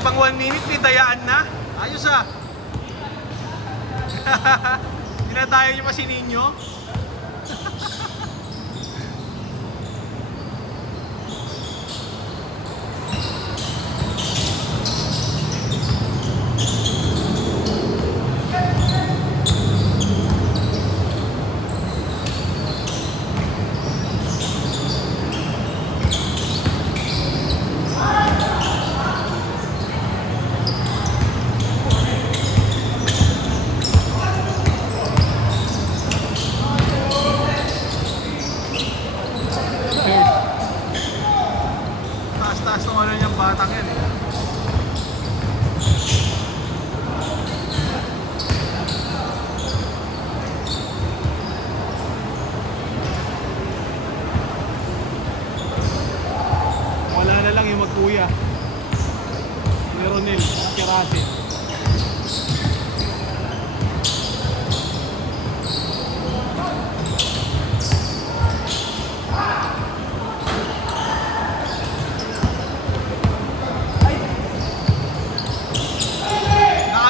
pang 1 minute, may dayaan na. Ayos ah. Dinadayo nyo masinin nyo. Taas-taas ng ano niyang batang yan eh. Wala na lang yung magkuya. Ni Ronel, Kirate.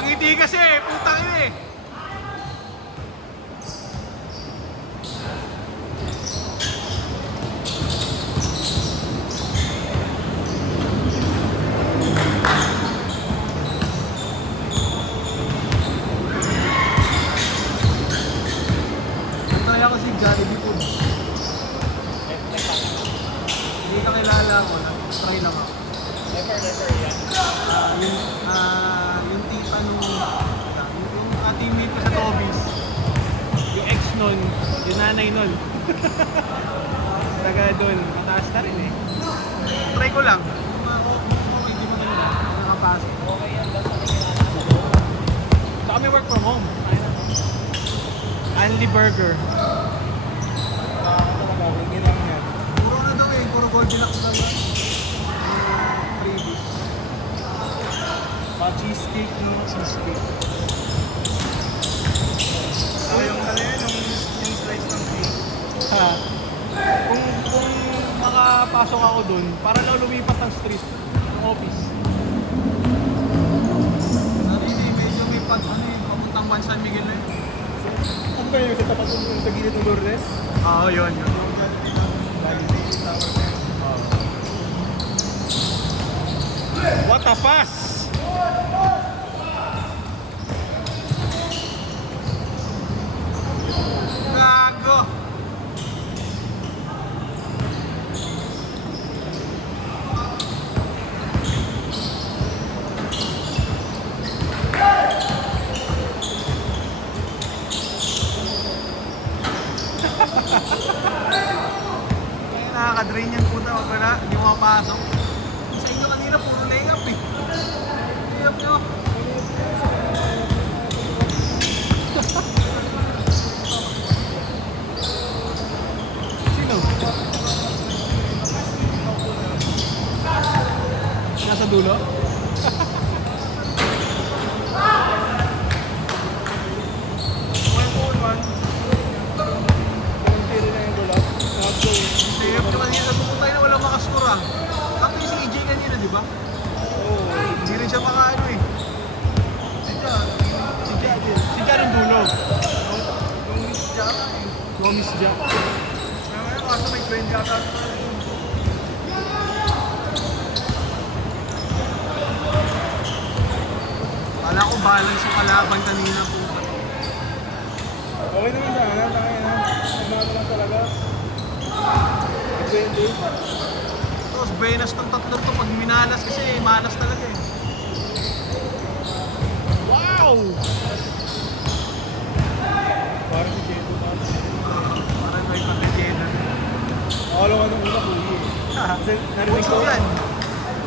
Nakangiti kasi, putang ina eh. Try ako si Jollibee Food. Hindi ka kilala ko, try lang ako. Never yan. Yung tita nung yung teammate ko sa Tobis, yung ex nun, yung nanay nun. Taga doon, mataas na rin eh. Try ko lang. Okay, di mo na nakapasok. Okay yan, basta may kinakasama mo. So kami work from home. Anli Burger. Talaga, wigil lang yan. Puro na daw eh, puro Goldilocks naman. Previous. Cheesecake, no? Cheesecake. Yung ano yan, yung slice ng cake. Ha? Kung makapasok ako dun, para na lumipat ang street ng office. Sarili, medyo may papuntang man San Miguel na yun. Ano ba yung sa tapat yung sa gilid ng Lourdes? Oo, yun. What a pass! Gago! Kaya nakaka-drain yan puta, wag wala, hindi mo mapasok. Sa inyo kanina, puro layup eh. Layup nyo. Sino? Nasa dulo? Layup nyo kanina, pupunta na walang makascore ah. Tapos si EJ kanina, di ba? Oo. Hindi rin siya makaano eh. Si Ja ng dulo. Yung miss jack eh. Promise Ja. Ngayon, kaso may 20 ata. Kala ko balance yung kalaban kanina po. Okay naman sana, tayo na. Umano lang talaga. 20. Tapos benas ng tatlo to pag minalas kasi malas talaga eh. Wow! Parang si Jeto na. Parang may pag-legenda. Akala ko nung una kuya eh. Kasi narinig ko, Puso yan.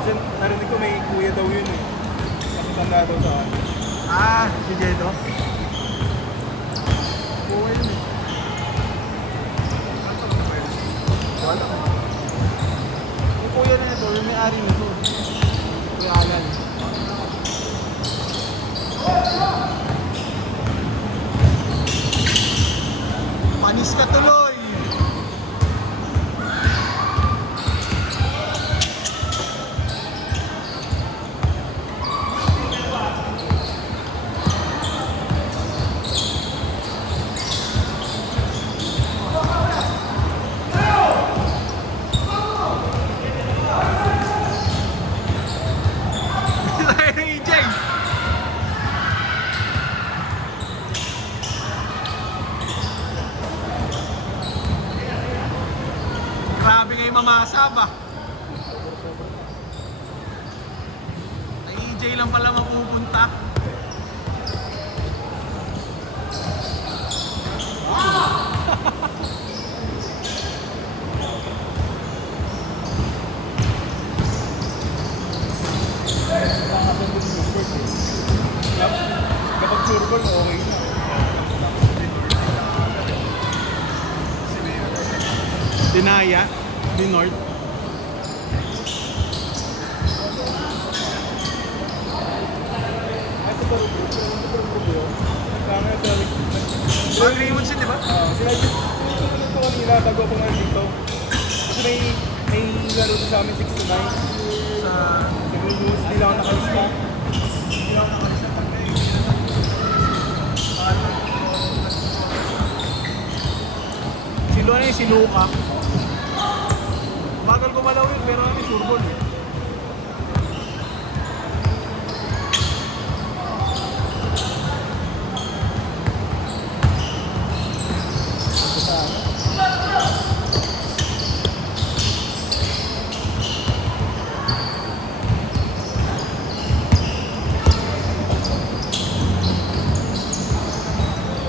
kasi narinig ko may kuya daw yun eh. Kasi tanda daw sa akin. Ah, si Jedo. Buhay yun eh. Wala. Yung kuya na ito, yung may-ari nito. Kuya Alan. Panis ka tuloy! mamasa ba? Ay, EJ lang pala mapupunta. Kapag surbol, okay na. Dinaya, Dinord. Ay, ito parang rubyo. Nagkano na talaga. Mga Raymond sin, di ba? Sila ito kanina, tago ko nga dito. Kasi may laro sa amin 6 to 9. Sa... Nag-news, hindi lang ako nakalista. Hindi lang ako nakalista pag Si Luan si Luca. Bagal ko malaw yun, pero ano yung surbol eh.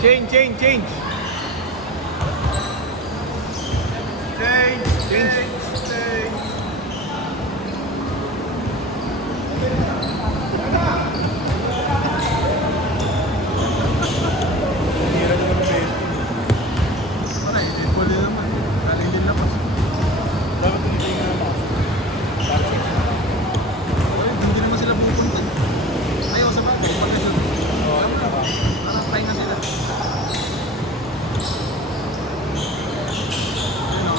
Change. Change. Hirap na naman eh. Wala eh, deadball din naman. Galing din naman. Dapat tinitingnan naman. Hindi naman sila pupunta. Ayaw sa bagay, pag ganyan. Oo, ano ba? Parang try na sila. Ayun o.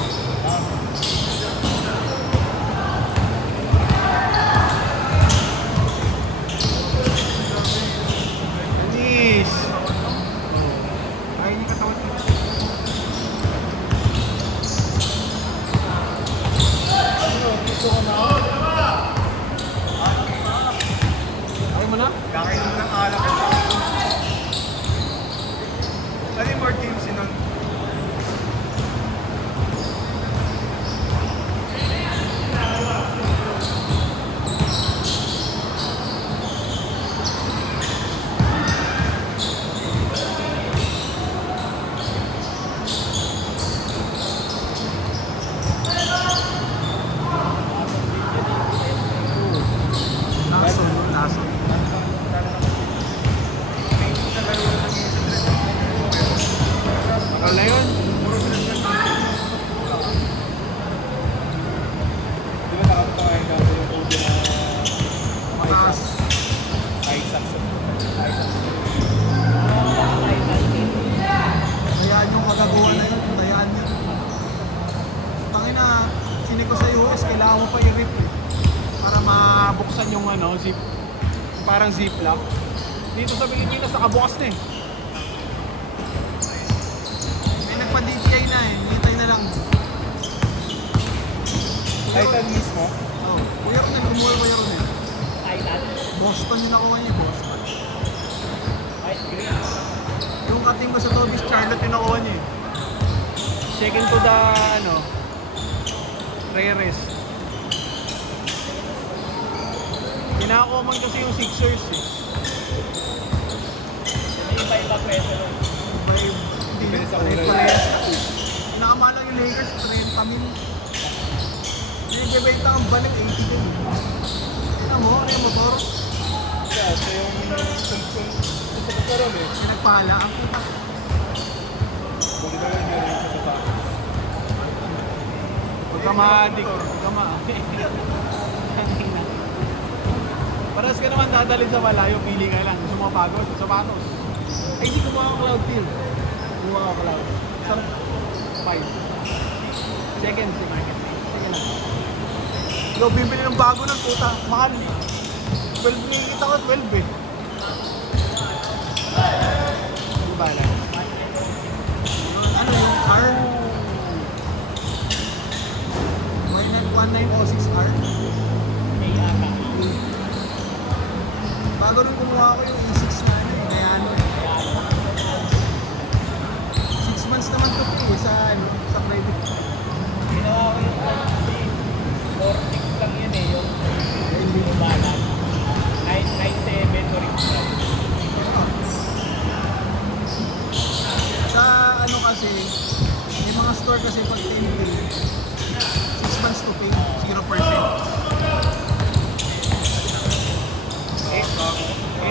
Anis! Ay, hindi katawan ko. Gusto ko na ako. Ayaw mo na? Kakainin mo ng alak. Ano yung more teams nun? Lason. Akala yun. Di ba nakapita ngayon ka yung Kobe na Mataas. Isaac? Tayaan yung kagagawa na yun. Tayaan yun. Tangina, sini ko sa US, kailangan mo pa i-rip eh. Para mabuksan yung ano, zip. Parang ziplock. Dito sa Pilipinas, nakabukas na eh. May nagpa-DTI na eh. Hintay na lang. Titan mismo? Oh, Kuya Ronel, kumuha Kuya Ronel. Boston yung nakuha niya, Boston. Yung kating ko sa Toby's Charlotte yung nakuha niya eh. Second to the, ano, rarest. Kinakakuha man kasi yung Sixers eh. Iba-iba presyo nun. Hindi Depende sa pares- kulay. pares. Pinakamalang yung Lakers, 30 mil. Binibenta ang balik, 80 din. Tignan mo, ano yung motor? Yeah, so yung gusto ko karoon eh. Pinagpala ang kita. Huwag na lang yung sa tapos. Huwag ka ma-addict. Huwag ka ma-addict. Paras ka naman dadalhin sa malayo, pili ka lang. Gusto mo pagod, sapatos. Ay, hindi kumuha ako cloud deal. Kumuha ako cloud. Isang 5. Second. Sige lang. Ikaw, bibili ng bago ng puta. Mahal. 12 nakikita ko, 12 eh. Ano ba lang? Ano yung car? 1906 car? May aka. Bago rin kumuha ko yung E6 na ano, Nayano. 6 months naman to pay sa ano, sa credit. Ginawa ko yung score kasi pag 10K, 6 months to pay, 0%.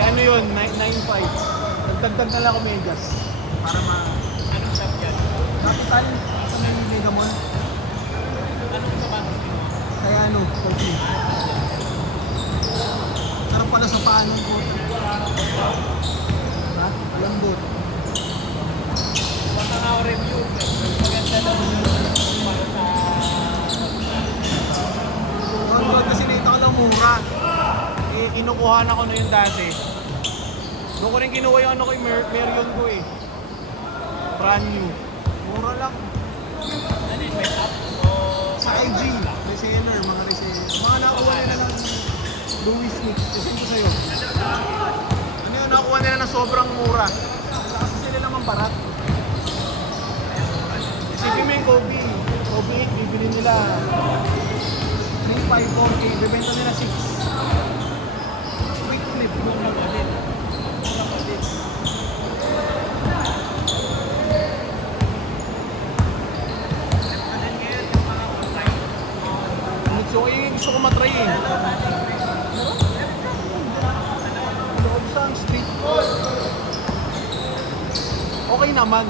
Ano yun, 9.5. Nagdagdag na lang ako medyas. Para Anong shop yan? capital sa may Mega Mall. Anong sapatos mo? Kaya ano, coffee. Sarap pala sa paano ko. Ha? Lambot. Baka nga ako review. Maganda daw yun para sa... Huwag kasi nakita ko lang mura. Eh, kinukuha na ko na yun dati. Doon ko rin kinuha yung ano ko, yung Merion ko eh. Brand new. Mura lang. Ano yun, may app o... Sa IG, reseller, mga reseller. Mga nakuha nila ng Louis Smith. Isip ko sa'yo. Ano yun, nakuha nila ng sobrang mura. Kasi sila naman barat. Isipin mo yung Kobe. Kobe 8, bibili nila 3, 5, 4K. Bibenta nila 6. Quick flip. Mura pa din. Mura pa din. So, yung gusto ko matry eh. Loob sa street food. Okay naman.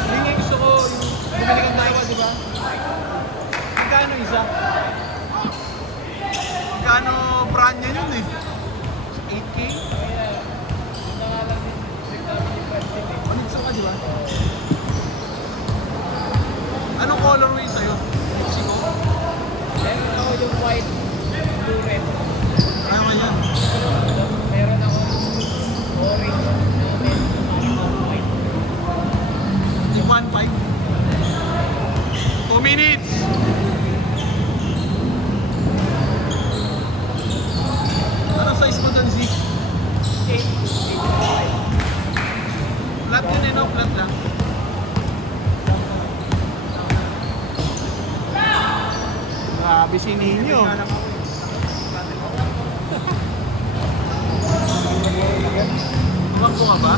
Hindi nga gusto ko yung bumili kang dalawa, di ba? Magkano isa? Magkano brand niya yun eh? 8K? Ito nga lang din. Check namin yung budget eh. Manigso ka, di ba? Anong colorway sa'yo? Mexico? Meron ako yung white, blue, red. Ayaw ka yan. Meron ako orange, red, parang white. Yung 1.5. 2 minutes! Anong size mo doon, Zeke? 8, 8, Flat yun eh, no? Flat lang. Grabe sinihin nyo. Tumakbo ka ba?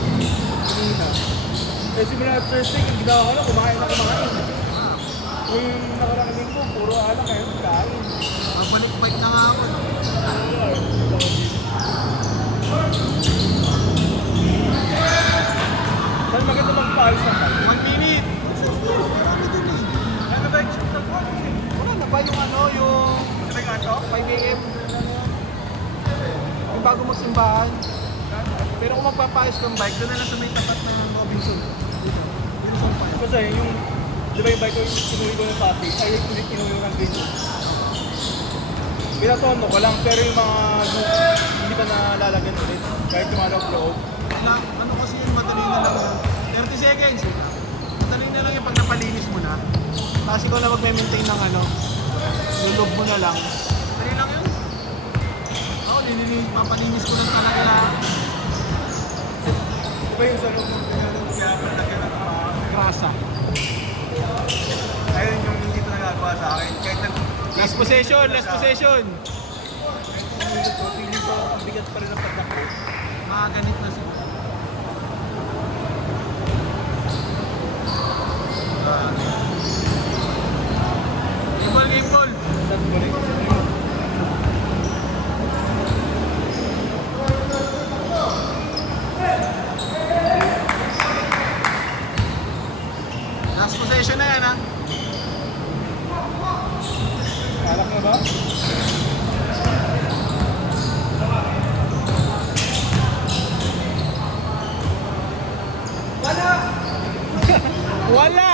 Eh, simula Thursday, yung ginawa ko lang, kumain na kumain. Yung nakarang linggo, puro alak kayo, kain. Magbalik-balik na nga ako. Saan maganda magpaalis ng bike? 1 minute! Marami din eh. Ano ba yung shoot na po? Wala na ba yung ano, yung Sa may kanto? 5 AM? Yung bago magsimbahan. Pero kung magpapayos ng bike, doon na lang sa may tapat ng Robinson. Dito. Dito sa Pampaya. Kasi yung, di ba yung bike ko yung sinuwi ko ng Pasig, ay yung kinuwi ko ng video. Pinatono ko lang, pero yung mga hindi ka nalalagyan ulit. Kahit tumalog loob. Ano kasi yun, madali na lang. 30 seconds. Madali na lang yung pag napalinis mo na. Tapos ikaw na mag-maintain ng ano, lulog mo na lang. Madali lang yun. Ako, papalinis ko lang talaga. Di ba yung sa loob ng pinalog kaya palagyan ng mga Grasa. ayun yung hindi ko nagagawa sa akin. Kahit Last possession, last possession. Feeling ko, ang bigat pa rin ang pagkakit. Mga ganit na siya. Game ball. Saan ko rin kasi yun. Last possession na yan ha. Alak na ba? Wala!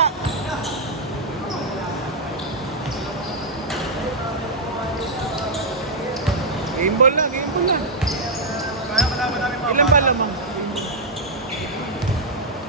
Game ball lang, game ball lang. Kaya malaman namin mga Ilan ba lamang?